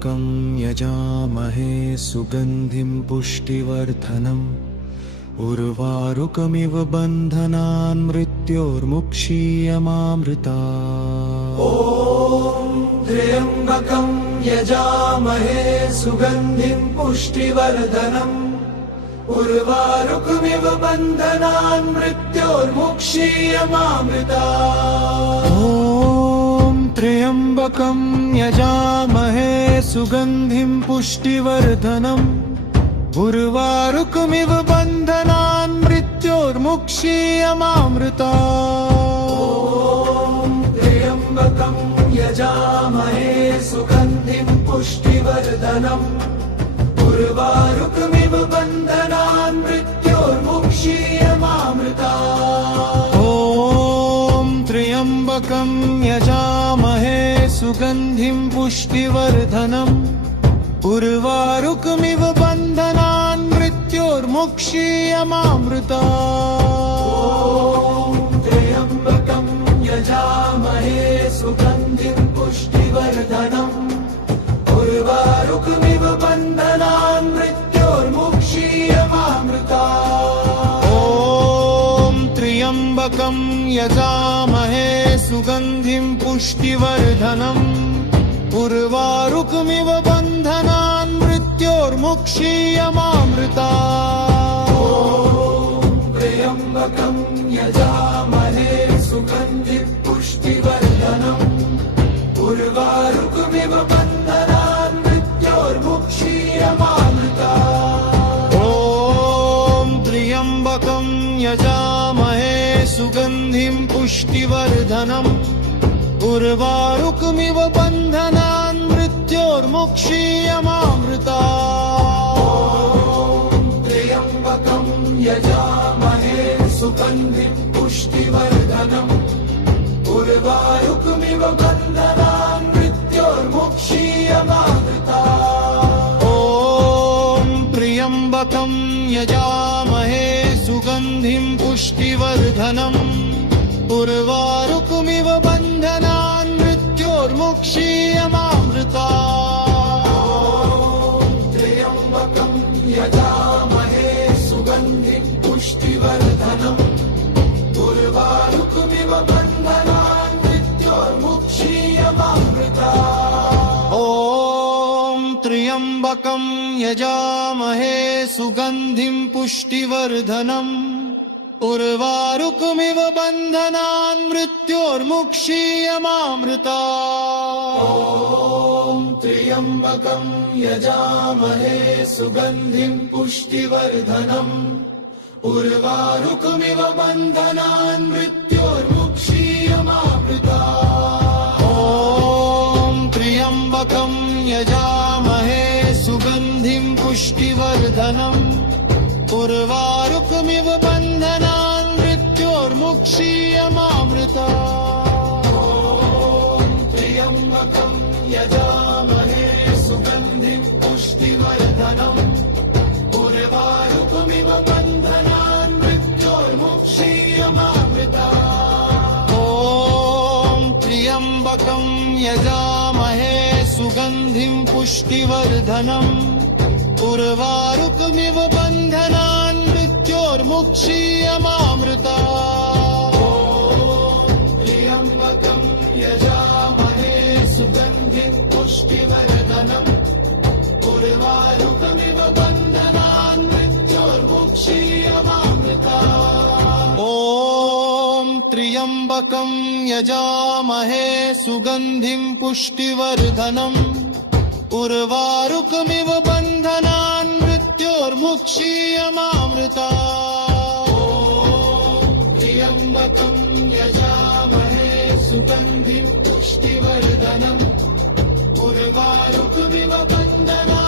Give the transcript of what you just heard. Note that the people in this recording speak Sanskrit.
त्र्यम्बकं यजामहे सुगन्धिं पुष्टिवर्धनम् उर्वारुकमिव बन्धनान् मृत्योर्मुक्षीयमामृतात्। ॐ त्र्यम्बकं यजामहे सुगन्धिं पुष्टिवर्धनम् उर्वारुकमिव बन्धनान् मृत्योर्मुक्षीयमामृतात्। ॐ त्र्यम्बकं यजामहे सुगन्धिं पुष्टिवर्धनम् उर्वारुकमिव बन्धनान् मृत्योर्मुक्षीयमामृतात्। ॐ त्र्यम्बकं यजामहे सुगन्धिं पुष्टिवर्धनम् उर्वारुकमिव बन्धनान् मृत्योर्मुक्षीयमामृतात्। ॐ त्र्यम्बकं यजामहे सुगन्धिं पुष्टिवर्धनम् उर्वारुकमिव बन्धनान् मृत्योर्मुक्षीयमामृतात्। ॐ त्र्यम्बकं यजामहे सुगन्धिं पुष्टिवर्धनम् उर्वारुकमिव बन्धनान् मृत्योर्मुक्षीयमामृतात्। ॐ त्र्यम्बकं यजामहे सुगन्धिं पुष्टिवर्धनम् उर्वारुकमिव बन्धनान् मृत्योर्मुक्षीयमामृतात्। ॐ त्र्यम्बकं यजामहे सुगन्धिं पुष्टिवर्धनम् उर्वारुकमिव बन्धनान् मृत्योर्मुक्षीयमामृतात्। ॐ त्र्यम्बकं यजामहे सुगन्धिं पुष्टिवर्धनम् उर्वारुकमिव बन्धनान् मृत्योर्मुक्षीयमामृतात्। ॐ त्र्यम्बकं यजामहे सुगन्धिं पुष्टिवर्धनम् उर्वारुकमिव बन्धनान् मृत्योर्मुक्षीयमामृतात्। ॐ त्र्यम्बकं यजामहे सुगन्धिं पुष्टिवर्धनम् उर्वारुकमिव बन्धनान् मृत्योर्मुक्षीयमामृतात्। ॐ त्र्यम्बकं यजामहे सुगन्धिं पुष्टिवर्धनम् उर्वारुकमिव बन्धनान् मृत्योर्मुक्षीयमामृतात्। ॐ त्र्यम्बकं यजामहे सुगन्धिं पुष्टिवर्धनम् उर्वारुकमिव बन्धनान् मृत्योर्मुक्षीयमामृतात्। ॐ त्र्यम्बकं यजामहे सुगन्धिं पुष्टिवर्धनम् उर्वारुकमिव बन्धनान् मृत्योर्मुक्षीयमामृतात्। ॐ त्र्यम्बकं यजामहे सुगन्धिं पुष्टिवर्धनम् उर्वारुकमिव बन्धनान् मृत्योर्मुक्षीयमामृतात्। ॐ त्र्यम्बकं यजामहे सुगन्धिं पुष्टिवर्धनम् उर्वारुकमिव बन्धनान् मृत्योर्मुक्षीयमामृतात्। ॐ त्र्यम्बकं यजामहे सुगन्धिं पुष्टिवर्धनम् उर्वारुकमिव बन्धनान् मृत्योर्मुक्षीयमामृतात्। ॐ त्र्यम्बकं यजामहे सुगन्धिं पुष्टिवर्धनम् उर्वारुकमिव बन्धनान् मृत्योर्मुक्षीयमामृतात्। ॐ त्र्यम्बकं यजामहे सुगन्धिं पुष्टिवर्धनम् उर्वारुकमिव बन्धनान् मृत्योर्मुक्षीयमामृतात्। ॐ त्र्यम्बकं यजामहे सुगन्धिं पुष्टिवर्धनम् उर्वारुकमिव बन्धनान्